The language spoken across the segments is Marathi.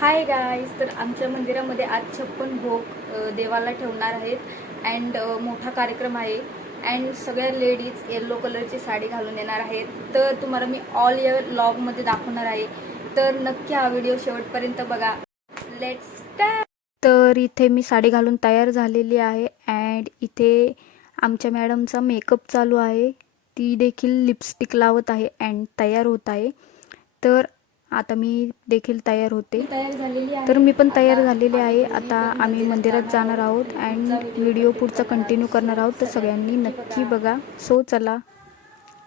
हाय गाईज तर आमच्या मंदिरामध्ये आज छप्पन भोग देवाला ठेवणार आहेत. अँड मोठा कार्यक्रम आहे. अँड सगळ्या लेडीज येल्लो कलरची साडी घालून येणार आहेत. तर तुम्हाला मी ऑल इयर लॉगमध्ये दाखवणार आहे. तर नक्की हा व्हिडिओ शेवटपर्यंत बघा. लेट्स तर इथे मी साडी घालून तयार झालेली आहे. अँड इथे आमच्या मॅडमचा मेकअप चालू आहे. ती देखील लिपस्टिक लावत आहे. अँड तयार होत आहे. तर आता मी देखील तयार होते. तर मी पण तयार झालेले आहे. आता आम्ही मंदिरात जाणार आहोत अँड व्हिडिओ पुढचा कंटिन्यू करणार आहोत. तर सगळ्यांनी नक्की बघा. सो चला.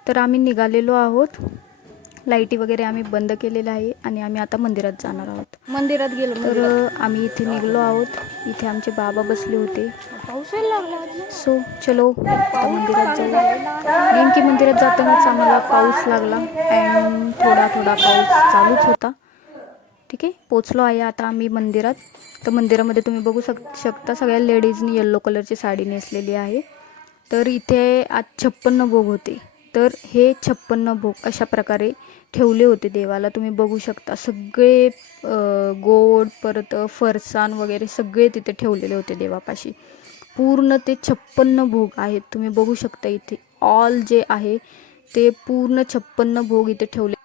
तर आम्ही निघालेलो आहोत. लाईटी वगैरे आम्ही बंद केलेल्या आहे आणि आम्ही आता मंदिरात जाणार आहोत. मंदिरात गेलो तर आम्ही इथे निघलो आहोत. इथे आमचे बाबा बसले होते. सो चलो मंदिरात जाऊ नेमकी मंदिरात जातानाच आम्हाला पाऊस लागला अँड थोडा थोडा पाऊस चालूच होता. ठीक आहे पोचलो आहे आता आम्ही मंदिरात. तर मंदिरामध्ये तुम्ही बघू शक शकता सगळ्या लेडीजनी येल्लो कलरची साडी नेसलेली आहे. तर इथे आज छप्पन्न भोग होते. तर हे छप्पन्न भोग अशा प्रकारे ठेवले होते देवाला. तुम्ही बघू शकता सगळे गोड परत फरसाण वगैरे सगळे तिथे ठेवलेले होते देवापाशी. पूर्ण ते छप्पन्न भोग आहेत. तुम्ही बघू शकता इथे ऑल जे आहे ते पूर्ण छप्पन्न भोग इथे ठेवले.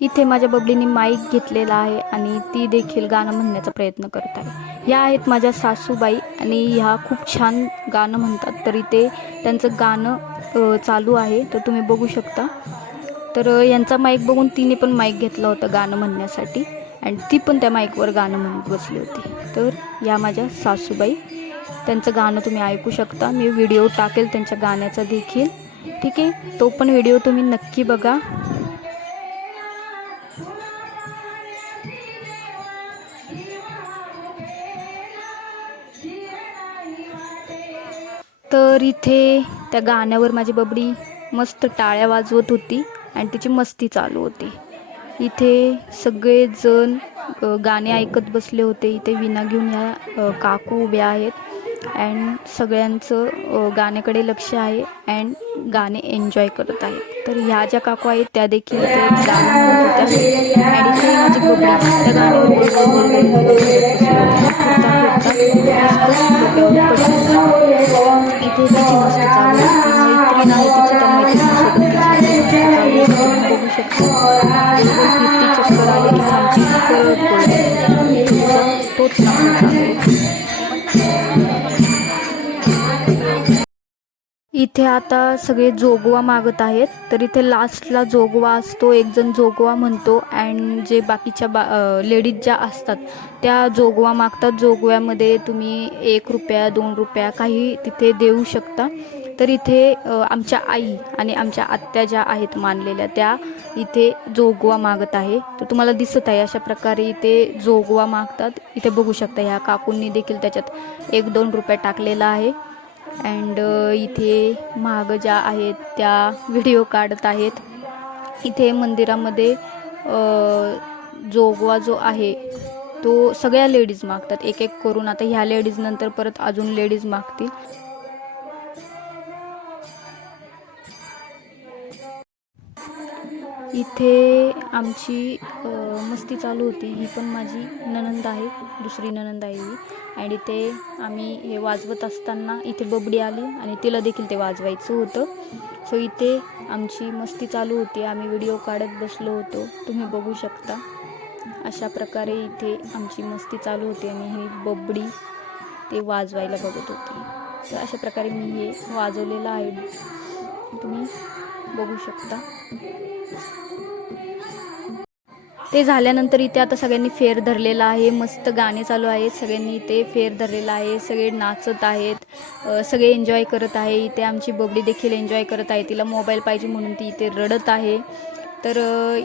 इथे माझ्या बबलीने माईक घेतलेला आहे आणि ती देखील गाणं म्हणण्याचा प्रयत्न करत आहे. ह्या आहेत माझ्या सासूबाई आणि ह्या खूप छान गाणं म्हणतात. तरी ते त्यांचं गाणं चालू आहे तर तुम्ही बघू शकता. तर यांचा माईक बघून तिने पण माईक घेतला होता गाणं म्हणण्यासाठी आणि ती पण त्या माईकवर गाणं म्हणत बसली होती. तर या माझ्या सासूबाई. त्यांचं गाणं तुम्ही ऐकू शकता. मी व्हिडिओ टाकेल त्यांच्या गाण्याचा देखील. ठीक आहे? तो पण व्हिडिओ तुम्ही नक्की बघा. तर इथे त्या गाण्यावर माझी बबडी मस्त टाळ्या वाजवत होती आणि तिची मस्ती चालू होती. इथे सगळेजण गाणे ऐकत बसले होते. इथे विना घेऊन ह्या काकू उभ्या आहेत अँड सगळ्यांचं गाण्याकडे लक्ष आहे अँड गाणे एन्जॉय करत आहेत. तर ह्या ज्या काकू आहेत त्या देखील माझी बबडी त्या गाण्यावर इथे तिची मस्त चालू ती मैत्रीण आहे तिची त्या मैत्रिणीसोबत तिची बघू शकतो. इथे आता सगळे जोगवा मागत आहेत. तर इथे लास्टला जोगवा असतो एक जण जोगवा म्हणतो अँड जे बाकीच्या बा लेडीज ज्या असतात त्या जोगवा मागतात. जोगव्यामध्ये तुम्ही एक रुपया दोन रुपया काही तिथे देऊ शकता. तर इथे आमच्या आई आणि आमच्या आत्या ज्या आहेत मानलेल्या त्या इथे जोगवा मागत आहे. तर तुम्हाला दिसत आहे अशा प्रकारे इथे जोगवा मागतात. इथे बघू शकता ह्या काकूंनी देखील त्याच्यात एक दोन रुपये टाकलेला आहे. अँड uh, इथे महाग ज्या आहेत त्या व्हिडिओ काढत आहेत. इथे मंदिरामध्ये जोगवा जो आहे तो सगळ्या लेडीज मागतात. एक एक करून. आता ह्या लेडीज नंतर परत अजून लेडीज मागतील. इथे आमची मस्ती चालू होती. ही पण माझी ननंद आहे दुसरी ननंद आहे ही. आणि इथे आम्ही हे वाजवत असताना इथे बबडी आली आणि तिला देखील ते वाजवायचं होतं. सो इथे आमची मस्ती चालू होती. आम्ही व्हिडिओ काढत बसलो होतो. तुम्ही बघू शकता. अशा प्रकारे इथे आमची मस्ती चालू होती आणि ही बबडी ते वाजवायला बघत होती. तर अशा प्रकारे मी हे वाजवलेलं आहे. तुम्ही बघू शकता. ते झाल्यानंतर इथे आता सगळ्यांनी फेर धरलेला आहे. मस्त गाणे चालू आहेत. सगळ्यांनी इथे फेर धरलेला आहे. सगळे नाचत आहेत. सगळे एन्जॉय करत आहे. इथे आमची बबडी देखील एन्जॉय करत आहे. तिला मोबाईल पाहिजे म्हणून ती इथे रडत आहे. तर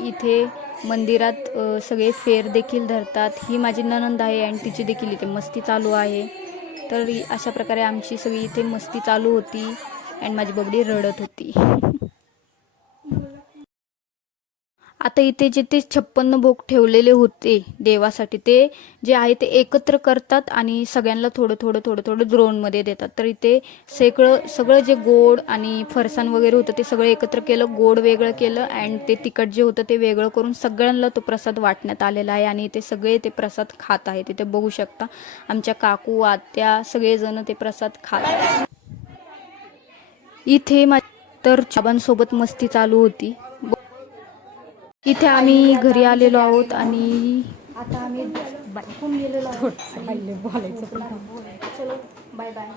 इथे मंदिरात सगळे फेर देखील धरतात. ही माझी ननंद आहे आणि तिची देखील इथे मस्ती चालू आहे. तर अशा प्रकारे आमची सगळी इथे मस्ती चालू होती आणि माझी बबडी रडत होती. आता इथे जे ते छप्पन्न भोग ठेवलेले होते देवासाठी ते जे आहे ते एकत्र करतात आणि सगळ्यांना थोडं थोडं थोडं थोडं द्रोणमध्ये देतात. तर इथे सगळं सगळं जे गोड आणि फरसाण वगैरे होतं ते सगळं एकत्र केलं गोड वेगळं केलं अँड ते तिखट जे होतं ते वेगळं करून सगळ्यांना तो प्रसाद वाटण्यात आलेला आहे आणि इथे सगळे ते प्रसाद खात आहेत. इथे बघू शकता आमच्या काकू आत्या सगळेजण ते प्रसाद खात इथे मा तर छाबांसोबत मस्ती चालू होती. इथे आम्ही घरी आलेलो आहोत आणि आता आम्ही बायकून गेलेलो आहोत. बोलायचं बाय बाय